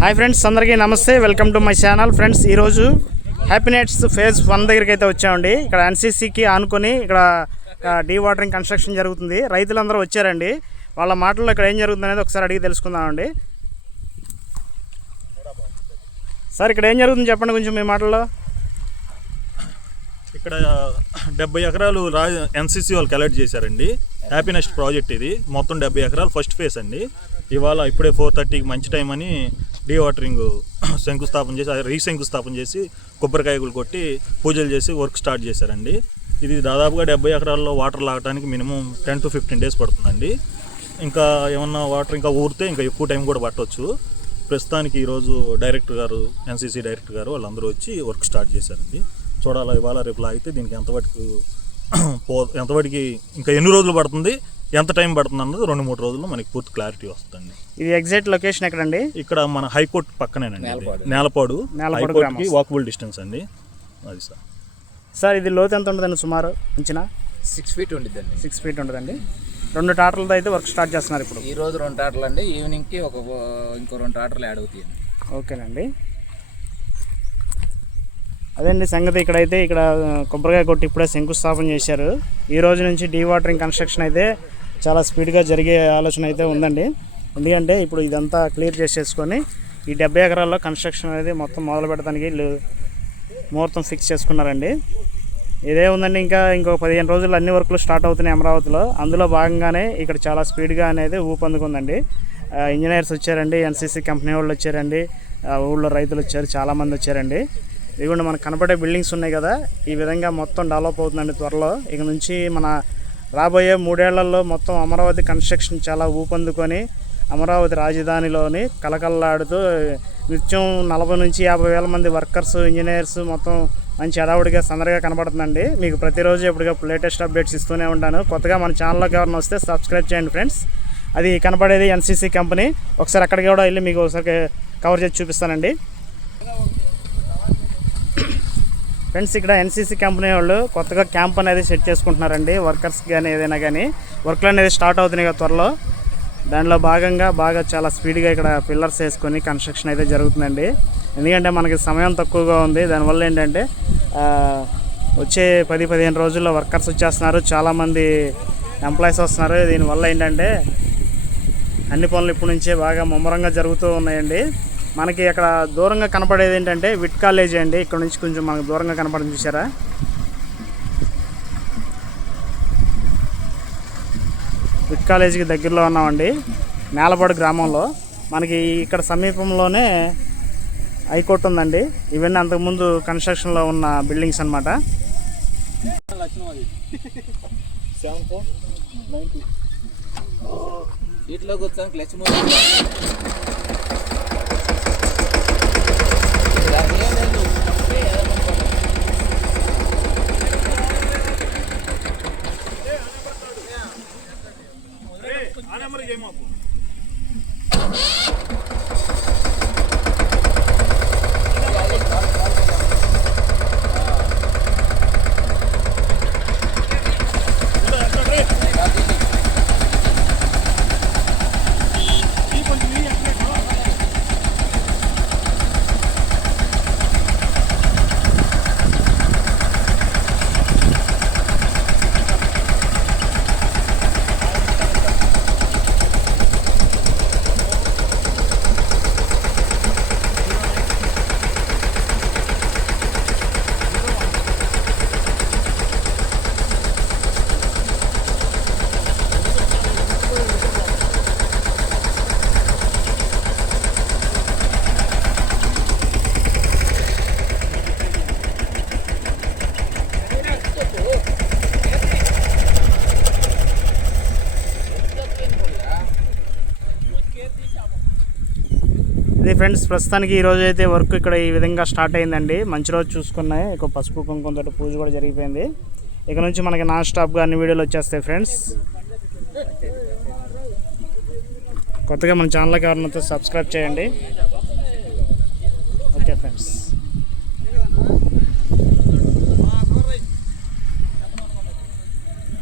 Hi friends అందరికీ నమస్తే. Welcome to my channel friends ఈరోజు హ్యాపీనెట్స్ ఫేజ్ వన్ దగ్గరికి అయితే వచ్చామండి. ఇక్కడ ఎన్సీసీకి ఆనుకొని ఇక్కడ డీ వాటరింగ్ కన్స్ట్రక్షన్ జరుగుతుంది. రైతులందరూ వచ్చారండి. వాళ్ళ మాటల్లో ఇక్కడ ఏం జరుగుతుంది అనేది ఒకసారి అడిగి తెలుసుకుందామండి. సార్ ఇక్కడ ఏం జరుగుతుంది చెప్పండి కొంచెం మీ మాటల్లో. ఇక్కడ డెబ్బై ఎకరాలు రా ఎన్సీసీ వాళ్ళు కలెక్ట్ చేశారండి. హ్యాపీనెస్ట్ ప్రాజెక్ట్ ఇది. మొత్తం డెబ్బై ఎకరాలు ఫస్ట్ ఫేస్ అండి. ఇవాళ ఇప్పుడే ఫోర్ థర్టీకి మంచి టైం అని డీ వాటరింగ్ శంకుస్థాపన చేసి అది రీశంకుస్థాపన చేసి కొబ్బరికాయలు కొట్టి పూజలు చేసి వర్క్ స్టార్ట్ చేశారండి. ఇది దాదాపుగా డెబ్బై ఎకరాల్లో వాటర్ లాగడానికి minimum ten to fifteen days పడుతుందండి. ఇంకా ఏమన్నా వాటర్ ఇంకా ఊరితే ఇంకా ఎక్కువ టైం కూడా పట్టవచ్చు ప్రస్తుతానికి ఈరోజు డైరెక్టర్ గారు ఎన్సీసీ డైరెక్టర్ గారు వాళ్ళందరూ వచ్చి వర్క్ స్టార్ట్ చేశారండి. చూడాలి ఇవాళ రేపు లాగితే దీనికి ఎంతవరకు పో ఎంతవరకు ఇంకా ఎన్ని రోజులు పడుతుంది? ఎంత టైం పడుతుంది అన్నది రెండు మూడు రోజుల్లో మనకి పూర్తి క్లారిటీ వస్తుంది. ఇది ఎగ్జాక్ట్ లొకేషన్ ఎక్కడండి? ఇక్కడ మన హైకోర్టు పక్కనేనండి. నేలపాడు. నేలపాడు. హైకోర్టుకి. వాకబుల్ డిస్టెన్స్ అండి. అది సార్. సార్ ఇది లోతు ఎంత ఉంటుందండి సుమారు? అంచనా? సిక్స్ ఫీట్ ఉండిద్దండి. సిక్స్ ఫీట్ ఉంటుందండి. రెండు టాటర్లతో అయితే వర్క్ స్టార్ట్ చేస్తున్నారు ఇప్పుడు. ఈ రోజు రెండు టాటర్లు అండి ఈవినింగ్కి ఒక ఇంకో రెండు టాటర్లు యాడ్ అవుతాయండి. ఓకేనండి. అదండి సంగతి. ఇక్కడైతే ఇక్కడ కొబ్బరికాయ కొట్టి ఇప్పుడే శంకుస్థాపన చేశారు. ఈ రోజు నుంచి డీ వాటరింగ్ కన్స్ట్రక్షన్ అయితే చాలా స్పీడ్గా జరిగే ఆలోచన అయితే ఉందండి. ఎందుకంటే ఇప్పుడు ఇదంతా క్లియర్ చేసేసుకొని ఈ డెబ్బై ఎకరాల్లో కన్స్ట్రక్షన్ అనేది మొత్తం మొదలు పెడతానికి వీళ్ళు ముహూర్తం ఫిక్స్ చేసుకున్నారండి. ఇదే ఉందండి ఇంకా ఇంకో పదిహేను రోజులు అన్ని వర్కులు స్టార్ట్ అవుతున్నాయి అమరావతిలో. అందులో భాగంగానే ఇక్కడ చాలా స్పీడ్గా అనేది ఊపందుకుందండి ఇంజనీర్స్ వచ్చారండి ఎన్సీసీ కంపెనీ వాళ్ళు వచ్చారండి ఆ, ఊళ్ళో రైతులు వచ్చారు చాలామంది వచ్చారండి. ఇదిగోండి మనకు కనపడే బిల్డింగ్స్ ఉన్నాయి కదా ఈ విధంగా మొత్తం డెవలప్ అవుతుందండి త్వరలో. ఇక నుంచి మన రాబోయే మూడేళ్ళలో మొత్తం అమరావతి కన్స్ట్రక్షన్ చాలా ఊపందుకొని అమరావతి రాజధానిలోని కలకల్లాడుతూ నిత్యం నలభై నుంచి యాభై వేల మంది వర్కర్స్ ఇంజనీర్స్ మొత్తం మంచి అడావుడిగా సందడిగా కనబడుతుందండి. మీకు ప్రతిరోజు ఎప్పటికప్పుడు లేటెస్ట్ అప్డేట్స్ ఇస్తూనే ఉంటాను. కొత్తగా మన ఛానల్లోకి ఎవరైనా వస్తే సబ్స్క్రైబ్ చేయండి ఫ్రెండ్స్ అది కనపడేది ఎన్సీసీ కంపెనీ ఒకసారి అక్కడికి కూడా వెళ్ళి మీకు ఒకసారి కవర్ చేసి చూపిస్తానండి. ఫ్రెండ్స్ ఇక్కడ ఎన్సీసీ కంపెనీ వాళ్ళు కొత్తగా క్యాంప్ అనేది సెట్ చేసుకుంటున్నారండి. వర్కర్స్ కానీ ఏదైనా కానీ వర్క్లు అనేది స్టార్ట్ అవుతున్నాయి కదా త్వరలో. దానిలో భాగంగా బాగా చాలా స్పీడ్గా ఇక్కడ పిల్లర్స్ వేసుకొని కన్స్ట్రక్షన్ అయితే జరుగుతుందండి. ఎందుకంటే మనకి సమయం తక్కువగా ఉంది. దానివల్ల ఏంటంటే వచ్చే పది పదిహేను రోజుల్లో వర్కర్స్ వచ్చేస్తున్నారు. చాలామంది ఎంప్లాయీస్ వస్తున్నారు. దీనివల్ల ఏంటంటే అన్ని పనులు ఇప్పటి నుంచే బాగా ముమ్మరంగా జరుగుతూ ఉన్నాయండి. మనకి అక్కడ దూరంగా కనపడేది ఏంటంటే విట్ కాలేజ్ అండి. ఇక్కడ నుంచి కొంచెం మనకు దూరంగా కనపడడం చూసారా విట్ కాలేజీకి దగ్గరలో ఉన్నామండి. నేలపాడు గ్రామంలో. మనకి ఇక్కడ సమీపంలోనే హైకోర్టు ఉందండి. ఇవన్నీ అంతకుముందు కన్స్ట్రక్షన్లో ఉన్న బిల్డింగ్స్ అన్నమాట. వీటిలోకి వచ్చాను క్లచ్ జై మాకు ఇది ఫ్రెండ్స్ ప్రస్తుతానికి ఈ రోజు అయితే వర్క్ ఇక్కడ ఈ విధంగా స్టార్ట్ అయిందండి. మంచి రోజు చూసుకున్నాయి. ఇక పసుపు కుంకుమతో పూజ కూడా జరిగిపోయింది. ఇక నుంచి మనకి నాన్ స్టాప్గా అన్ని వీడియోలు వచ్చేస్తాయి ఫ్రెండ్స్. కొత్తగా మన ఛానల్కి ఎవరినైతే సబ్స్క్రైబ్ చేయండి. Okay friends.